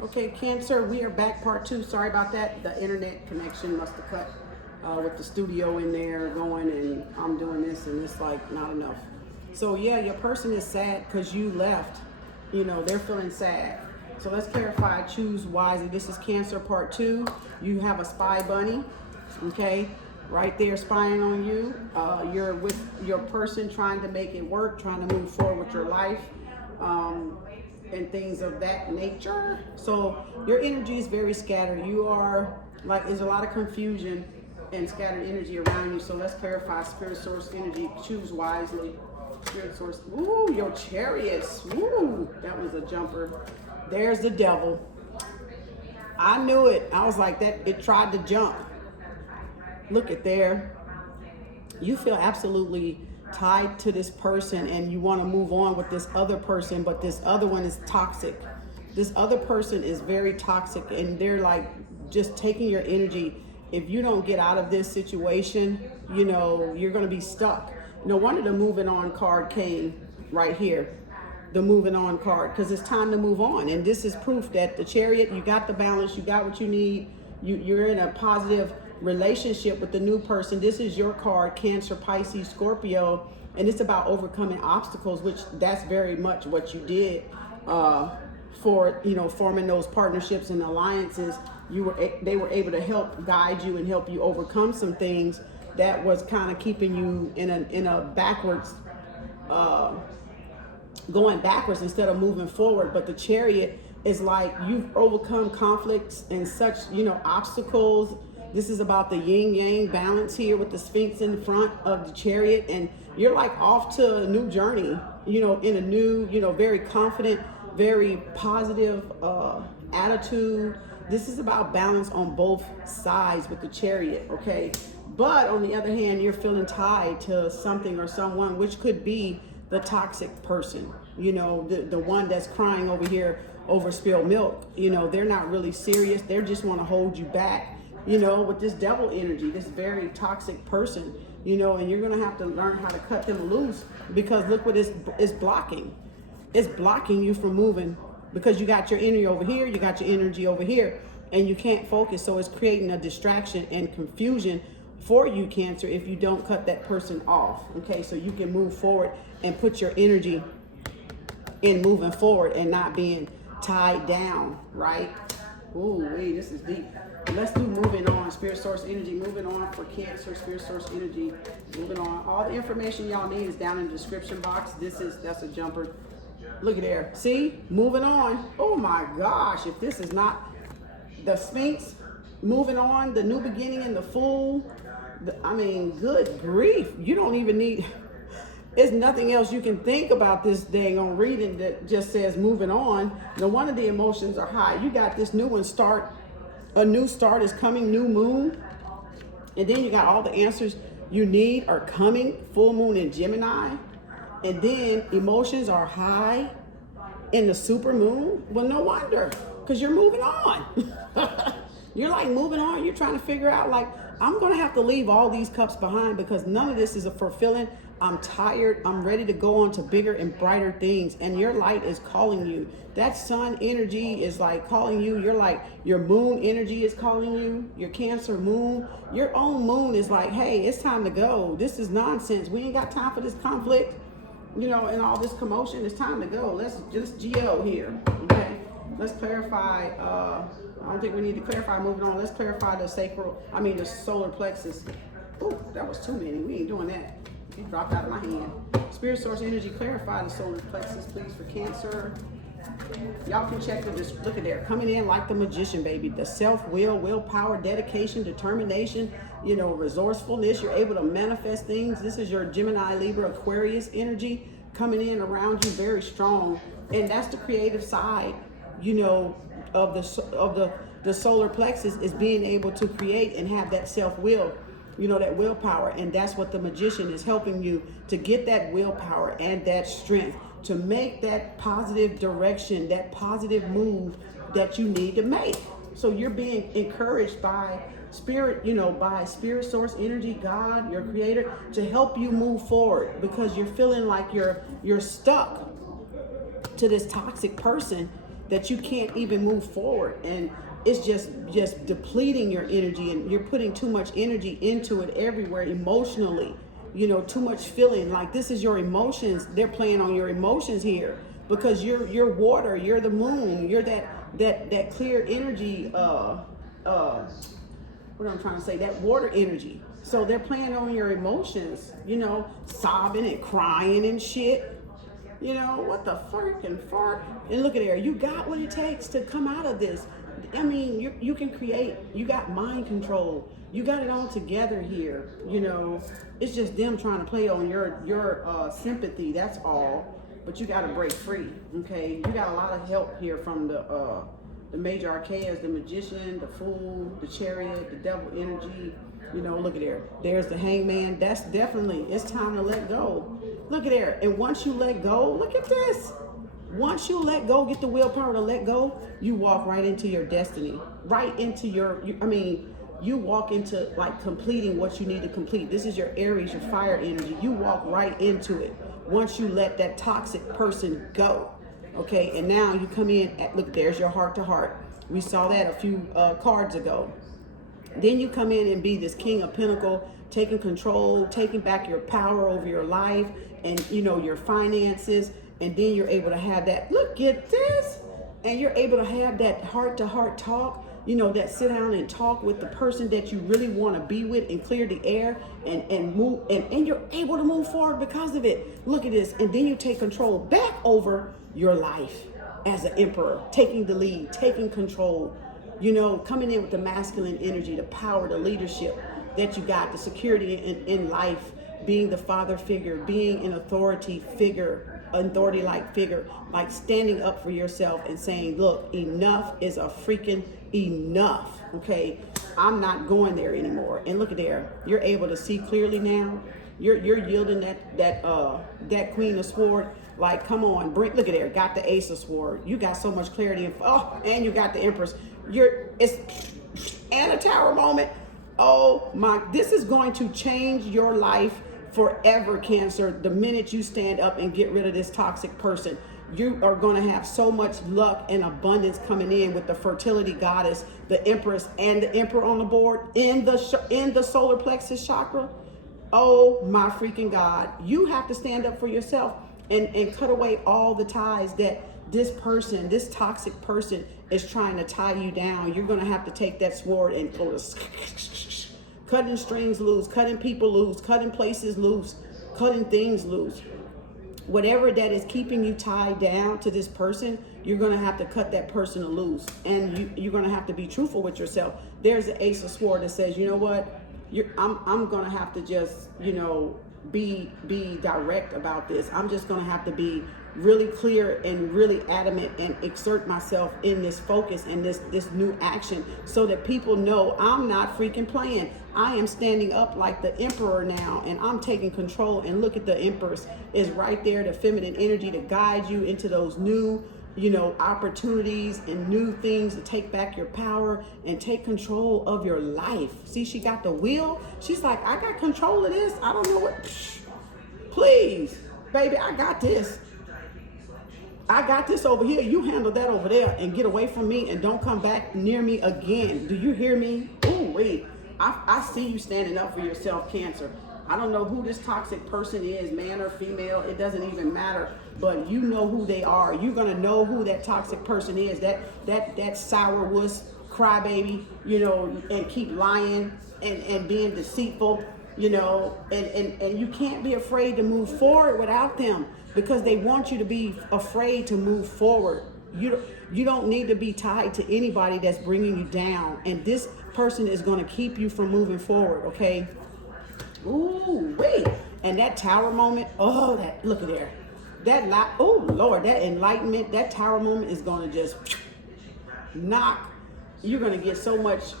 Okay, Cancer, we are back, part 2. Sorry about that. The internet connection must have cut with the studio in there going, and I'm doing this, and it's like not enough. So yeah, your person is sad because you left. You know, they're feeling sad. So let's clarify, choose wisely. This is Cancer, part 2. You have a spy bunny, okay? Right there spying on you. You're with your person trying to make it work, trying to move forward with your life. And things of that nature. So your energy is very scattered. You are like, there's a lot of confusion and scattered energy around you. So let's clarify, spirit source energy, choose wisely. Spirit source, woo, your chariots, woo, that was a jumper. There's the devil. I knew it. I was like that, it tried to jump. Look at there. You feel absolutely tied to this person and you want to move on with this other person, but this other one is toxic. This other person is very toxic and they're like just taking your energy. If you don't get out of this situation, you know, you're going to be stuck. No wonder the moving on card came right here, the moving on card, because it's time to move on. And this is proof that the Chariot, you got the balance, you got what you need, you're in a positive relationship with the new person. This is your card, Cancer, Pisces, Scorpio, and it's about overcoming obstacles, which that's very much what you did for, you know, forming those partnerships and alliances. They were able to help guide you and help you overcome some things that was kind of keeping you in a backwards, going backwards instead of moving forward. But the Chariot is like you've overcome conflicts and such, you know, obstacles. This is about the yin yang balance here with the Sphinx in front of the Chariot, and you're like off to a new journey, you know, in a new, you know, very confident, very positive attitude. This is about balance on both sides with the Chariot, okay? But on the other hand, you're feeling tied to something or someone, which could be the toxic person, you know, the one that's crying over here over spilled milk. You know, they're not really serious. They just want to hold you back, you know, with this devil energy, this very toxic person, you know, and you're going to have to learn how to cut them loose, because look what it's blocking. It's blocking you from moving because you got your energy over here, you got your energy over here, and you can't focus. So it's creating a distraction and confusion for you, Cancer, if you don't cut that person off. Okay, so you can move forward and put your energy in moving forward and not being tied down, right? Ooh, wait, this is deep. Let's do moving on, spirit source energy, moving on for Cancer, spirit source energy, moving on. All the information y'all need is down in the description box. That's a jumper. Look at there. See? Moving on. Oh my gosh, if this is not the Sphinx, moving on, the new beginning and the Fool. I mean, good grief. You don't even need, there's nothing else you can think about this dang on reading that just says moving on. No wonder the emotions are high. You got this new one start. A new start is coming, new moon. And then you got all the answers you need are coming, full moon in Gemini. And then emotions are high in the super moon. Well, no wonder, because you're moving on. You're like moving on. You're trying to figure out, like, I'm going to have to leave all these cups behind because none of this is a fulfilling. I'm tired. I'm ready to go on to bigger and brighter things. And your light is calling you. That sun energy is like calling you. You're like, your moon energy is calling you. Your Cancer moon. Your own moon is like, hey, it's time to go. This is nonsense. We ain't got time for this conflict, you know, and all this commotion. It's time to go. Let's just GO here. Okay. Let's clarify. I don't think we need to clarify. Moving on. Let's clarify the the solar plexus. Oh, that was too many. We ain't doing that. It dropped out of my hand. Spirit source energy, clarify the solar plexus, please, for Cancer. Y'all can check look at there, coming in like the magician, baby. The self-will, willpower, dedication, determination, you know, resourcefulness. You're able to manifest things. This is your Gemini, Libra, Aquarius energy coming in around you, very strong. And that's the creative side, you know, of the solar plexus, is being able to create and have that self-will, you know, that willpower. And that's what the magician is helping you to get, that willpower and that strength to make that positive direction, that positive move that you need to make. So you're being encouraged by spirit, you know, by spirit source energy, God, your creator, to help you move forward, because you're feeling like you're stuck to this toxic person that you can't even move forward, and it's just depleting your energy, and you're putting too much energy into it everywhere emotionally. Too much feeling. Like, this is your emotions. They're playing on your emotions here, because you're water, you're the moon, you're that clear energy, what I'm trying to say, that water energy. So they're playing on your emotions, sobbing and crying and shit. What the freaking fuck? And look at there, you got what it takes to come out of this. I mean, you can create. You got mind control. You got it all together here. It's just them trying to play on your sympathy. That's all. But you got to break free. Okay, you got a lot of help here from the major arcanas, the Magician, the Fool, the Chariot, the Devil energy. Look at there. There's the Hangman. That's definitely, it's time to let go. Look at there. And once you let go, look at this. Once you let go, get the willpower to let go, you walk right into your destiny. Right into you walk into like completing what you need to complete. This is your Aries, your fire energy. You walk right into it once you let that toxic person go. Okay, and now you come in at, look, there's your heart to heart. We saw that a few cards ago. Then you come in and be this King of Pentacle, taking control, taking back your power over your life and, your finances. And then you're able to have that, look at this. And you're able to have that heart to heart talk, that sit down and talk with the person that you really want to be with and clear the air and move. And you're able to move forward because of it. Look at this. And then you take control back over your life as an emperor, taking the lead, taking control, coming in with the masculine energy, the power, the leadership that you got, the security in life, being the father figure, being an authority like figure, like standing up for yourself and saying, look, enough is a freaking enough. Okay, I'm not going there anymore. And look at there, you're able to see clearly now. You're yielding that Queen of Sword. Like, come on, look at there, got the Ace of Sword. You got so much clarity, and you got the Empress. And a Tower moment. Oh my, this is going to change your life forever, Cancer. The minute you stand up and get rid of this toxic person, you are going to have so much luck and abundance coming in with the fertility goddess, the Empress, and the Emperor on the board in the solar plexus chakra. Oh my freaking God. You have to stand up for yourself and cut away all the ties that this person, this toxic person, is trying to tie you down. You're going to have to take that sword and go to cutting strings loose, cutting people loose, cutting places loose, cutting things loose. Whatever that is keeping you tied down to this person, you're going to have to cut that person loose. And you're going to have to be truthful with yourself. There's the Ace of Swords that says, you know what? I'm going to have to just, be direct about this. I'm just going to have to be really clear and really adamant and exert myself in this focus and this new action so that people know I'm not freaking playing. I am standing up like the Emperor now, and I'm taking control. And look at the Empress is right there, the feminine energy to guide you into those new opportunities and new things to take back your power and take control of your life. See, she got the wheel. She's like, I got control of this. I don't know what. Please, baby, I got this. I got this over here. You handle that over there and get away from me and don't come back near me again. Do you hear me? Ooh, wait. I see you standing up for yourself, Cancer. I don't know who this toxic person is, man or female. It doesn't even matter. But you know who they are. You're gonna know who that toxic person is. That sourwuss crybaby, and keep lying and being deceitful, and you can't be afraid to move forward without them because they want you to be afraid to move forward. You don't need to be tied to anybody that's bringing you down, and this person is going to keep you from moving forward. Okay. Ooh, wait. And that Tower moment. Oh, look at there. Oh Lord, that enlightenment, that Tower moment is going to just knock. You're going to get so much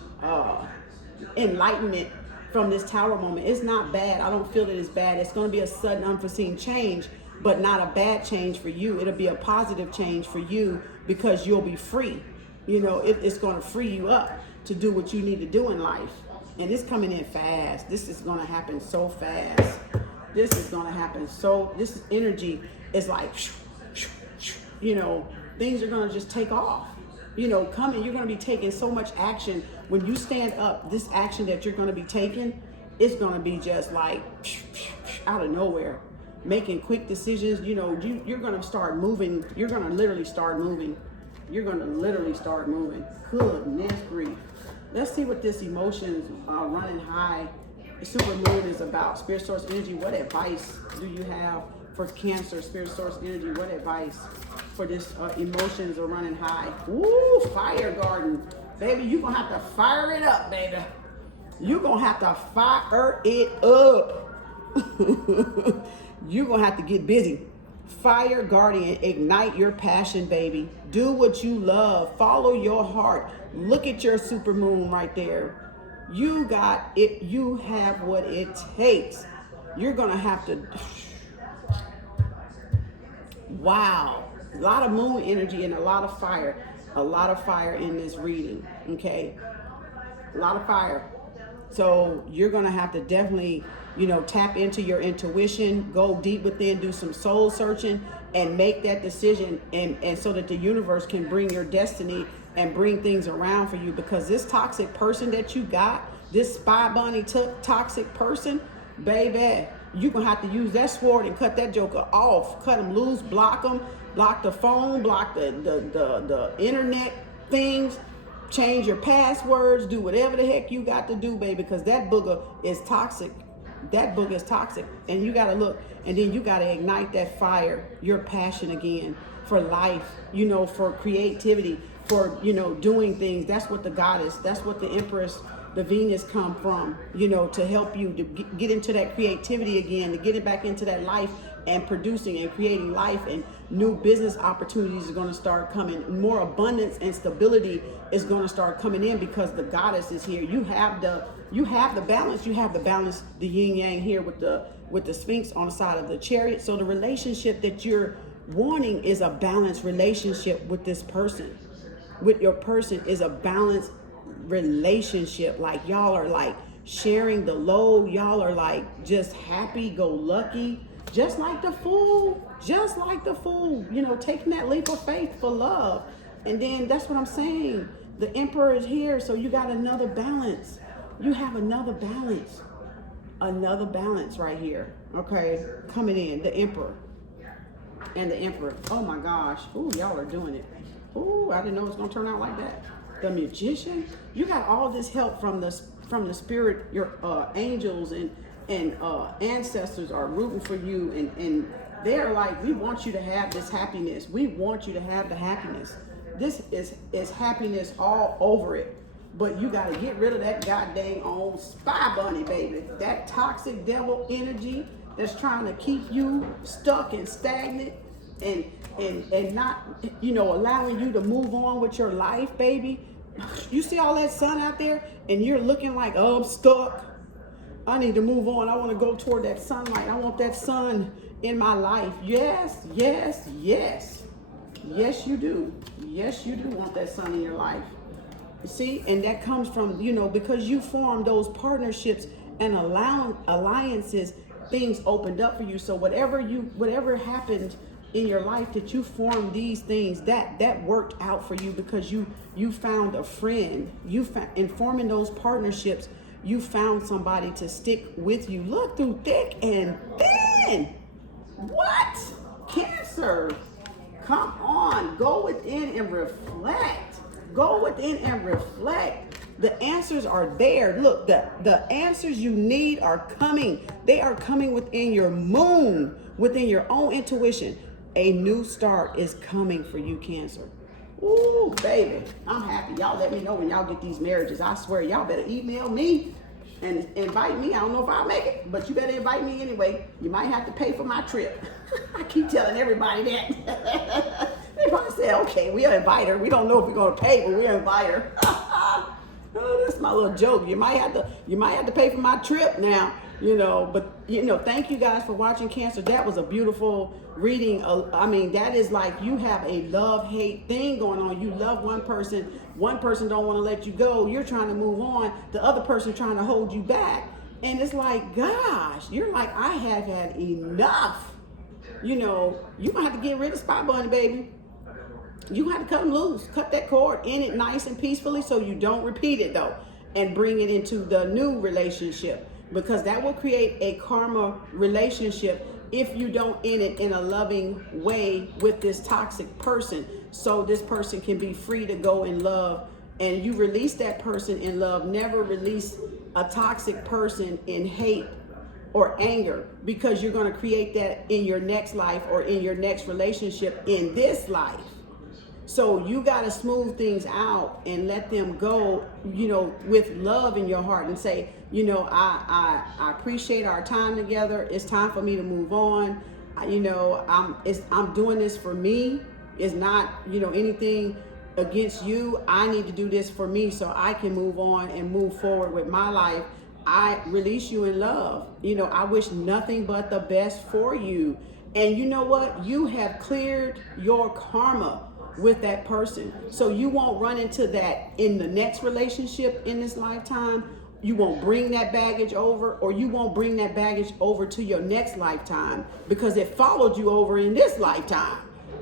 enlightenment from this Tower moment. It's not bad. I don't feel that it's bad. It's going to be a sudden, unforeseen change, but not a bad change for you. It'll be a positive change for you because you'll be free. It's going to free you up to do what you need to do in life. And it's coming in fast. This is going to happen so fast. This is going to happen so, this energy is like, things are going to just take off. You know, coming, you're going to be taking so much action. When you stand up, this action that you're going to be taking, it's going to be just like out of nowhere. Making quick decisions, you know, you're going to start moving. You're going to literally start moving. You're going to literally start moving. Goodness grief. Let's see what this emotions running high. The super moon is about. Spirit source energy, what advice do you have for Cancer? Spirit source energy, what advice for this emotions are running high? Ooh, fire garden. Baby, you're going to have to fire it up, baby. You're going to have to fire it up. You're going to have to get busy. Fire guardian, ignite your passion, baby. Do what you love. Follow your heart. Look at your super moon right there. You got it. You have what it takes. You're going to have to... Wow. A lot of moon energy and a lot of fire. A lot of fire in this reading, okay? A lot of fire. So you're going to have to definitely, you know, tap into your intuition, go deep within, do some soul searching, and make that decision, and so that the universe can bring your destiny and bring things around for you. Because this toxic person that you got, this spy bunny toxic person, baby, you're going to have to use that sword and cut that joker off. Cut them loose, block them, block the phone, block the internet things. Change your passwords, do whatever the heck you got to do, baby, because that booger is toxic. That booger is toxic. And you got to look, and then you got to ignite that fire, your passion again for life, you know, for creativity, for, you know, doing things. That's what the goddess, that's what the Empress, the Venus come from, you know, to help you to get into that creativity again, to get it back into that life and producing and creating life, and new business opportunities are going to start coming. More abundance and stability is going to start coming in because the goddess is here. You have the balance. You have the balance, the yin yang here with the Sphinx on the side of the Chariot. So the relationship that you're wanting is a balanced relationship with this person. With your person is a balanced relationship. Like y'all are like sharing the load. Y'all are like just happy go lucky. Just like the Fool, you know, taking that leap of faith for love. And then that's what I'm saying. The Emperor is here, so you got another balance. You have another balance right here, okay, coming in, the Emperor and the Emperor. Oh my gosh, ooh, y'all are doing it. Ooh, I didn't know it was gonna turn out like that. The Magician, you got all this help from the spirit, your angels and ancestors are rooting for you, and they're like, we want you to have this happiness. We want you to have the happiness. This is happiness all over it. But you got to get rid of that goddamn old spy bunny, baby. That toxic devil energy that's trying to keep you stuck and stagnant and not, you know, allowing you to move on with your life, baby. You see all that sun out there and you're looking like, oh, I'm stuck. I need to move on. I want to go toward that sunlight. I want that sun in my life. Yes, yes, yes. Yes, you do. Yes, you do want that sun in your life. See, and that comes from, you know, because you formed those partnerships and alliances, things opened up for you. So whatever happened in your life that you formed these things, that worked out for you because you found a friend. In forming those partnerships, you found somebody to stick with you. Look, through thick and thin. What? Cancer. Come on. Go within and reflect. Go within and reflect. The answers are there. Look, the answers you need are coming. They are coming within your moon, within your own intuition. A new start is coming for you, Cancer. Ooh, baby, I'm happy. Y'all let me know when y'all get these marriages. I swear, y'all better email me and invite me. I don't know if I'll make it, but you better invite me anyway. You might have to pay for my trip. I keep telling everybody that. They probably say, okay, we'll invite her. We don't know if we're going to pay, but we'll invite her. Oh, that's my little joke. You might have to pay for my trip now, you know. But, you know, thank you guys for watching, Cancer. That was a beautiful reading. I mean, that is like you have a love-hate thing going on. You love one person don't want to let you go. You're trying to move on. The other person trying to hold you back. And it's like, gosh, you're like, I have had enough. You know, you're going to have to get rid of Spot Bunny, baby. You have to cut them loose, cut that cord, end it nice and peacefully so you don't repeat it though, and bring it into the new relationship, because that will create a karma relationship if you don't end it in a loving way with this toxic person, so this person can be free to go in love, and you release that person in love. Never release a toxic person in hate or anger, because you're going to create that in your next life or in your next relationship in this life. So you got to smooth things out and let them go, with love in your heart, and say, I appreciate our time together. It's time for me to move on. I'm doing this for me. It's not, anything against you. I need to do this for me so I can move on and move forward with my life. I release you in love. I wish nothing but the best for you. And you know what? You have cleared your karma with that person. So you won't run into that in the next relationship in this lifetime. You won't bring that baggage over, or you won't bring that baggage over to your next lifetime, because it followed you over in this lifetime,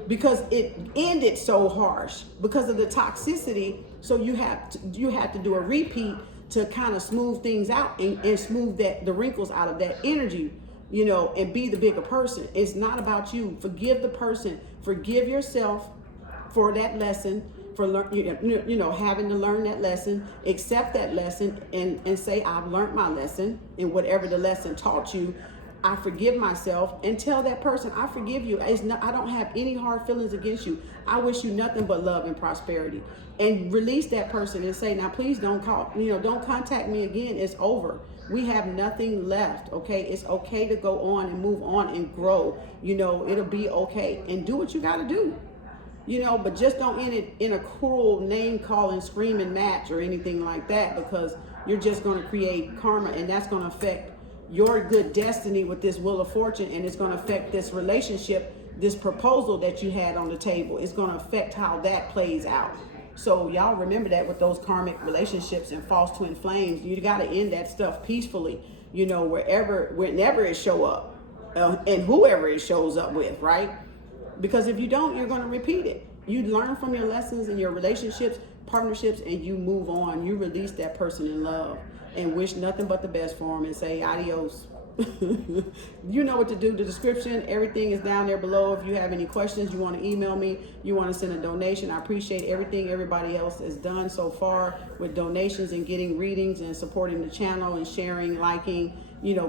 because it ended so harsh because of the toxicity. So you have to do a repeat to kind of smooth things out and smooth the wrinkles out of that energy, and be the bigger person. It's not about you. Forgive the person, forgive yourself for that lesson, for having to learn that lesson. Accept that lesson and say, I've learned my lesson, and whatever the lesson taught you, I forgive myself, and tell that person, I forgive you. I don't have any hard feelings against you. I wish you nothing but love and prosperity. And release that person and say, now please don't don't contact me again. It's over. We have nothing left. Okay. It's okay to go on and move on and grow. It'll be okay, and do what you got to do. But just don't end it in a cruel name calling, screaming match or anything like that, because you're just going to create karma, and that's going to affect your good destiny with this Wheel of Fortune, and it's going to affect this relationship, this proposal that you had on the table. It's going to affect how that plays out. So y'all remember that with those karmic relationships and false twin flames, you got to end that stuff peacefully, whenever it show up, and whoever it shows up with, right? Because if you don't, you're going to repeat it. You learn from your lessons in your relationships, partnerships, and you move on. You release that person in love and wish nothing but the best for them, and say adios. You know what to do. The description, everything is down there below. If you have any questions, you want to email me, you want to send a donation. I appreciate everything everybody else has done so far with donations and getting readings and supporting the channel and sharing, liking,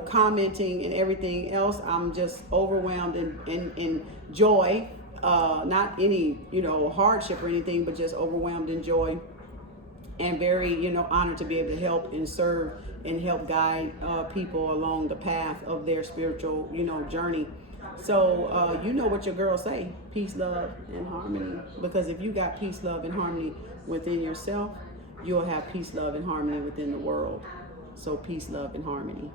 commenting and everything else. I'm just overwhelmed in joy, not any, hardship or anything, but just overwhelmed in joy, and very, honored to be able to help and serve and help guide people along the path of their spiritual, journey. So, what your girls say, peace, love, and harmony. Because if you got peace, love, and harmony within yourself, you'll have peace, love, and harmony within the world. So peace, love, and harmony.